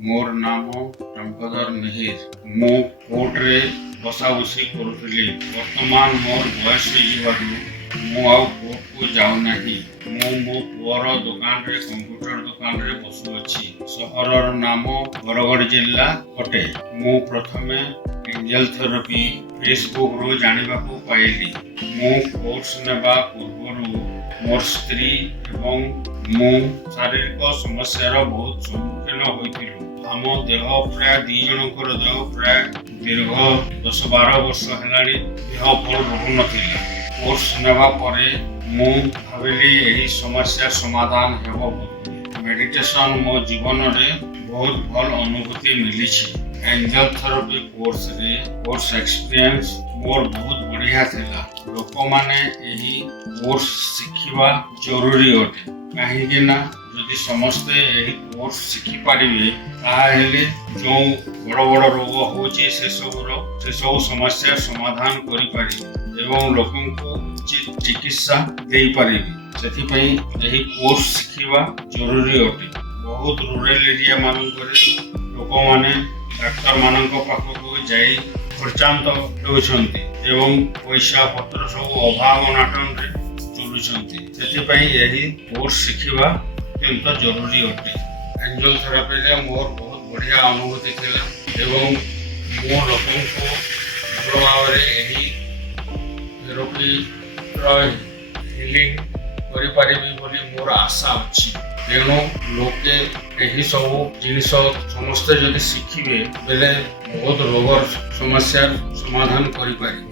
मोर नाम टंकधर मिहिर। मु कोर्ट रे बसाबसी करुଥିଲି। वर्तमान मोर बयस मु आउ कोर्ट को जाऊ नाही। मु मो पुअर दुकान रे कंप्यूटर दुकान रे बसुअछि। सहरर नाम बरगढ़ जिला अटे। मु प्रथमे एंजल थेरेपी फेसबुक रो जानिबाकू पाइली। मु कोर्स नेबा पूर्वरु मोर स्त्री एवं मु शारीरिक समस्यार बहुत सम्मुखीन होइथिलु। आम देह प्राय 2 जनकर देह प्राय दीर्घ 10-12 वर्ष हेलाणी देह भल रहु नथिला। कोर्स नेबा परे मु भाविली एही समस्या समाधान हेबो। मेडिटेशन मो जीवन रे बहुत भल अनुभूति मिलिछि। एंजल थेरेपी कोर्स एक्सपीरियंस मोर बहुत बढ़िया थिला। लोक माने एही कोर्स शिखिबा जरूरी अटे। काहेकि ना यदि समस्ते एही कोर्स शिखि पारिबे ताहेले जो बड़ बड़ रोग होछि से सब समस्या समाधान करि पारि एवं लोकंको चिकित्सा दे पारिबे। सेथि पई एही कोर्स शिखिबा जरूरी अटे। बहुत रूरल एरिया मानकरे लोक माने डाक्टर मानक पाखक जाई खर्चांत हेउछंती एवं पैसा पत्र सब अभाव अनाटन रे चलुछंती। सेथि पई एही कोर्स शिखिबा अत्यंत जरूरी अटे। एंजल थेरेपी रे मोर बहुत बढ़िया अनुभूति थिला एवं मो लोकंको भल भाव एही थेरेपी हिलिंग करि पारिबी बोली मोर आशा अछि। तेणु लोके एही सब जिनिस समस्ते जदि शिखिबे बेले बहुत रोगर समस्या समाधान करि पारि।